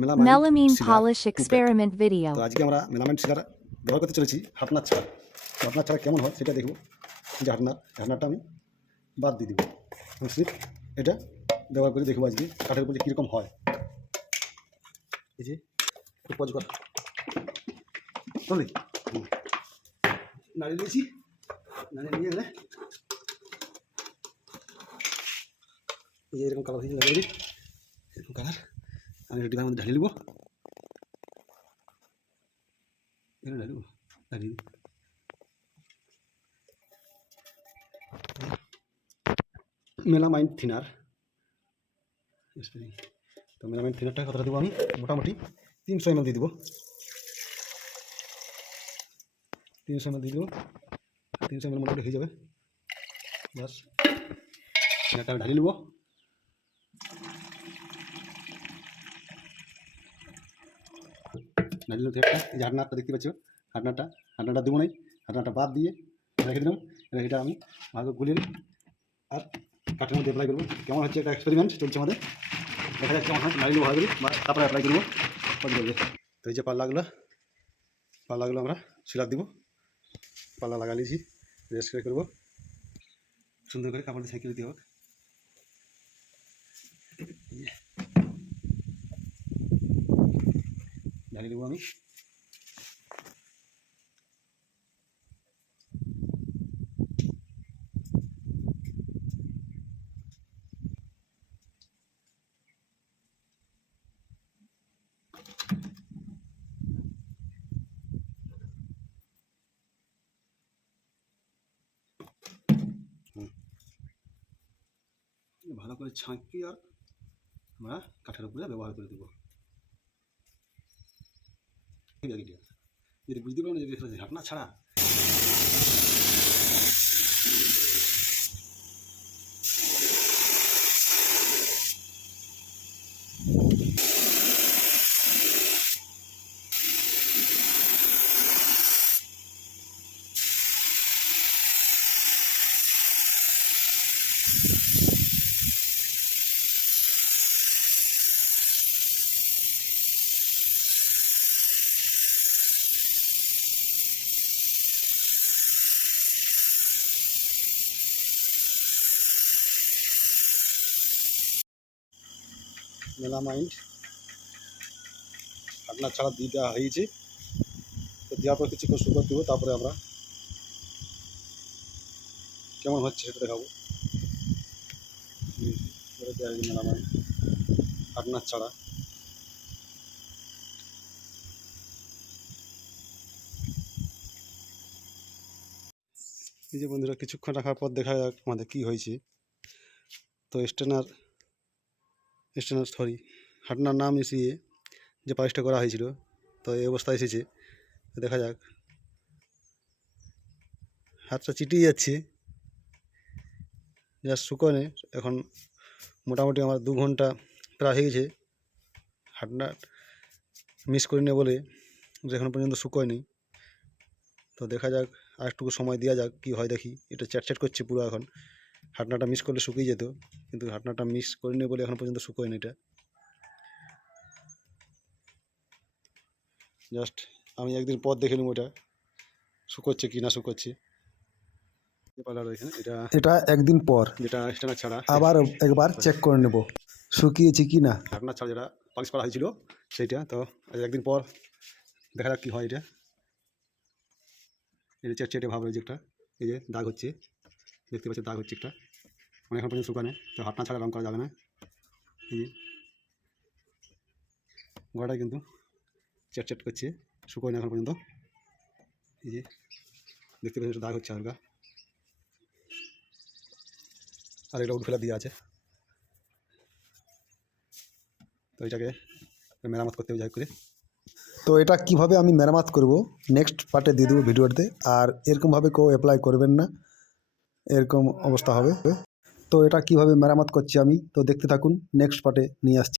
Melamine সিলার polish 2 pack. experiment তো video. আজকে আমরা মেলামাইন সিলার ব্যবহার করতে চলেছি হাটনার ছাড়া। তো হাটনার ছাড়া কেমন হয় সেটা দেখব। যে হাটনারটা আমি বাদ দিয়ে দেবো, স্লিপ এটা ব্যবহার করে দেখবো আজকে কাঠের উপর যে কীরকম হয়। এই যে একটু পজ কর চলি নাড়িয়ে নিয়েছি, নাড়িয়ে নিয়ে গেলে এই যে এরকম কালার হয়েছে, লাগিয়ে দিই এরকম কালার। আমি ডিবার মধ্যে ঢালিয়ে নেবো, এখানে ঢালিব, ঢালিয়ে দিই। মেলামাইন থিনার তো মেলামাইন থিনারটা কতটা দেবো আমি মোটামুটি 300 ml দিয়ে দেবো, 300 ml দিয়ে দেবো। 300 ml মোটামুটি হয়ে যাবে। বাস থিনারটা আমি ঢালিয়ে নেবো। ঢালিয়ে নেবো থিনারটা। এই যে হাটনারটা দেখতে পাচ্ছ, হাটনারটা দেবো নাই, হাটনারটা বাদ দিয়ে রেখে দিলাম। এটা আমি ভালো গুলিয়ে নিই আর কাঠের মধ্যে অ্যাপ্লাই করবো। কেমন হচ্ছে একটা এক্সপেরিমেন্ট চলছে আমাদের, দেখা যাচ্ছে কেমন হয়। নাড়িয়ে ভালো করি তারপরে অ্যাপ্লাই করবো করবে। তো এই যে পাল্লাগুলো আমরা সিলাপ দিব। পাল্লা লাগা নিয়েছি, রেস্ট করে করবো সুন্দর করে, কাপড় দিয়ে সাইকেল দিতে হবে। ঢালিয়ে দেবো আমি। ভালো করে ছাঁকি আর আমরা কাঠের উপরে ব্যবহার করে দেবো। যদি বুঝতে পারো যে হাটনা ছাড়া মেলামাইন হাটনা ছাড়া দিয়ে দেওয়া হয়েছে। তো দেওয়ার পর কিছুক্ষণ শুকোতে দেবো, তারপরে আমরা কেমন হচ্ছে সেটা দেখাবো। মেলামাইন হাটনা ছাড়া এই যে বন্ধুরা কিছুক্ষণ রাখার পর দেখা যাক আমাদের কী হয়েছে। তো স্টেনার সরি হাটনার নাম মিশিয়ে যে পালিশটা করা হয়েছিল, তো এই অবস্থায় এসেছে। তো দেখা যাক, হাতটা চিটিয়ে যাচ্ছে, যা শুকোনে এখন মোটামুটি আমার 2 ঘন্টা প্রায় হয়ে গেছে হাটনা মিস করি না বলে এখন পর্যন্ত শুকোয়নি। তো দেখা যাক আর একটুকু সময় দেওয়া যাক, কী হয় দেখি। এটা চ্যাটচ্যাট করছে পুরো এখন। হাটনাটা মিস করলে শুকিয়ে যেত, কিন্তু হাটনাটা মিস করিনি বলে এখন পর্যন্ত শুকোয়নি। এটা জাস্ট আমি একদিন পর দেখে নেব এটা শুকোচ্ছে কি না শুকোচ্ছে। এটা একদিন পর যেটা স্টেনার ছাড়া আবার একবার চেক করে নেব শুকিয়েছে কি না। হাটনার ছাড়া যেটা পালিশ করা হয়েছিল সেইটা, তো একদিন পর দেখা যাক কী হয়। এটা চেটচেটে ভাব হয়েছে একটা, এই যে দাগ হচ্ছে, দেখতে পাচ্ছি দাগ হচ্ছে একটা, মানে এখন পর্যন্ত শুকানে। তো হাটনা ছাড়া রং করা যাবে না। এই যে গোড়াটাই কিন্তু চেটচেট করছে, শুকোয় না এখন পর্যন্ত। এই যে দেখতে পাচ্ছি দাগ হচ্ছে হালকা, আর এটা উঠ ফেলা দিয়ে আছে। তো এটাকে মেরামত করতে হবে যাই করে। তো এটা কিভাবে আমি মেরামত করব নেক্সট পার্টে দিয়ে দেবো ভিডিওতে। আর এরকমভাবে কেউ অ্যাপ্লাই করবেন না, এরকম অবস্থা হবে। তো এটা কিভাবে মেরামত করছি আমি, তো দেখতে থাকুন, নেক্সট পার্টে নিয়ে আসছি।